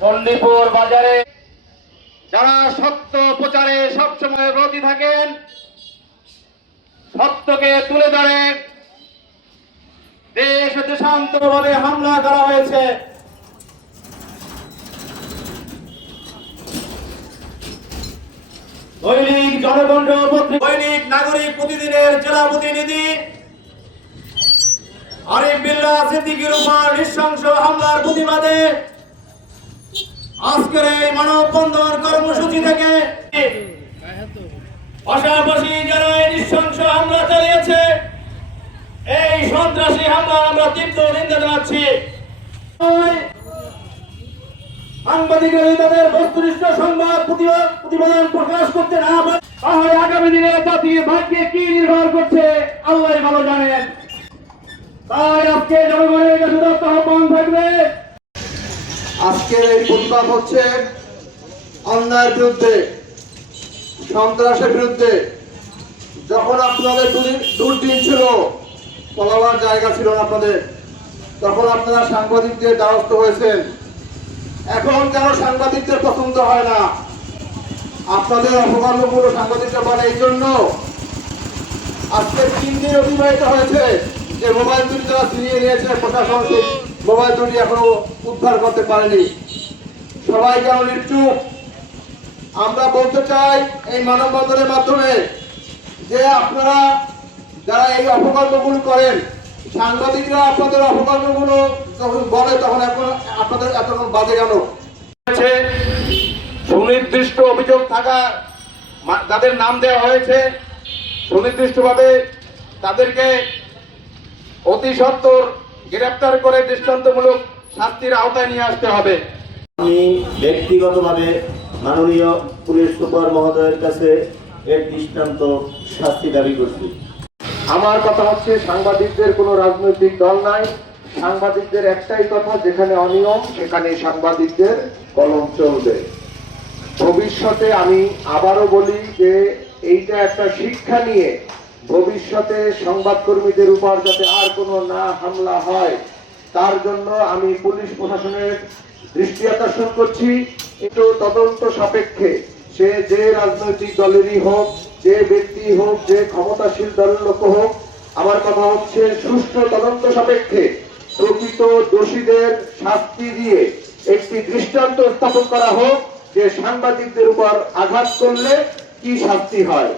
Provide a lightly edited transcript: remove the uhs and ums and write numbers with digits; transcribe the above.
পন্ডিপুর বাজারে যারা সত্য প্রচারে সবসময় ব্রতী থাকেন, সত্যকে তুলে ধরে দেশ দেশান্তরভাবে হামলা করা হয়েছে। দৈনিক জনকণ্ঠ দৈনিক নাগরিক প্রতিদিনের জেলা প্রতিনিধি আরিফ বিল্লাহ সিদ্দিকীর উপর নৃশংস হামলার প্রতিবাদে আজকের এই মানববন্ধন কর্মসূচি থেকে পাশাপাশি যারা এই নৃশংস হামলা চালিয়েছে, এই সন্ত্রাসী হামলা আমরা তীব্র নিন্দা জানাচ্ছি। সাংবাদিকরা তাদের বস্তুনিষ্ঠ সংবাদ প্রতিবেদন প্রকাশ করতে না পারে, তাহলে আগামী দিনে জাতির ভাগ্যে কি নির্ভর করছে আল্লাহ ভালো জানেন। তাই আজকে জনগণের কাছে আহ্বান থাকবে, আজকের এই প্রতিবাদ হচ্ছে অন্যায়ের বিরুদ্ধে, সন্ত্রাসের বিরুদ্ধে। যখন আপনাদের দুর্দিন ছিল, পলাবার জায়গা ছিল না আপনাদের, তখন আপনারা সাংবাদিকদের দ্বারস্থ হয়েছেন। এখন কেন সাংবাদিকদের পছন্দ হয় না? আপনাদের অপকর্মগুলো সাংবাদিকরা বলে এই জন্য। আজকে 3 দিন অতিবাহিত হয়েছে যে মোবাইল দুটি যারা ছিনিয়ে নিয়েছে, প্রশাসন সেই মোবাইল দুটি এখনো উদ্ধার করতে পারেনি। সবাই কেন নিশ্চুপ? আমরা বলতে চাই এই মানববন্ধনের মাধ্যমে যে আপনারা যারা এই অপকর্মগুলো করেন, সাংবাদিকরা আপনাদের অপকর্মগুলো যখন বলে তখন এখন আপনাদের এতক্ষণ বাজে কেন? সুনির্দিষ্ট অভিযোগ থাকা যাদের নাম দেওয়া হয়েছে, সুনির্দিষ্টভাবে তাদেরকে অতি সত্বর গ্রেফতার করে দৃষ্টান্তমূলক শাস্তির আওতায় নিয়ে আসতে হবে। আমি ব্যক্তিগতভাবে মাননীয় পুলিশ সুপার মহোদয়ের কাছে এর দৃষ্টান্ত শাস্তি দাবি করছি। আমার কথা হচ্ছে, সাংবাদিকদের কোনো রাজনৈতিক দল নাই। সাংবাদিকদের একটাই কথা, যেখানে অনিয়ম সেখানে সাংবাদিকদের কলম চলবে। ভবিষ্যতে আমি আবারও বলি যে এইটা একটা শিক্ষা নিয়ে ভবিষ্যতে সংবাদকর্মীদের উপর যাতে আর কোনো না হামলা হয়, তার জন্য আমি পুলিশ প্রশাসনের দৃষ্টি আকর্ষণ করছি। একটু তদন্ত সাপেক্ষে, সে যে রাজনৈতিক দলেরই হোক, যে ব্যক্তি হোক, যে ক্ষমতাশীল দলের লোক হোক, আমার কথা হচ্ছে সুষ্ঠু তদন্ত সাপেক্ষে প্রকৃত দোষীদের শাস্তি দিয়ে একটি দৃষ্টান্ত স্থাপন করা হোক যে সাংবাদিকদের উপর আঘাত করলে কি শাস্তি হয়।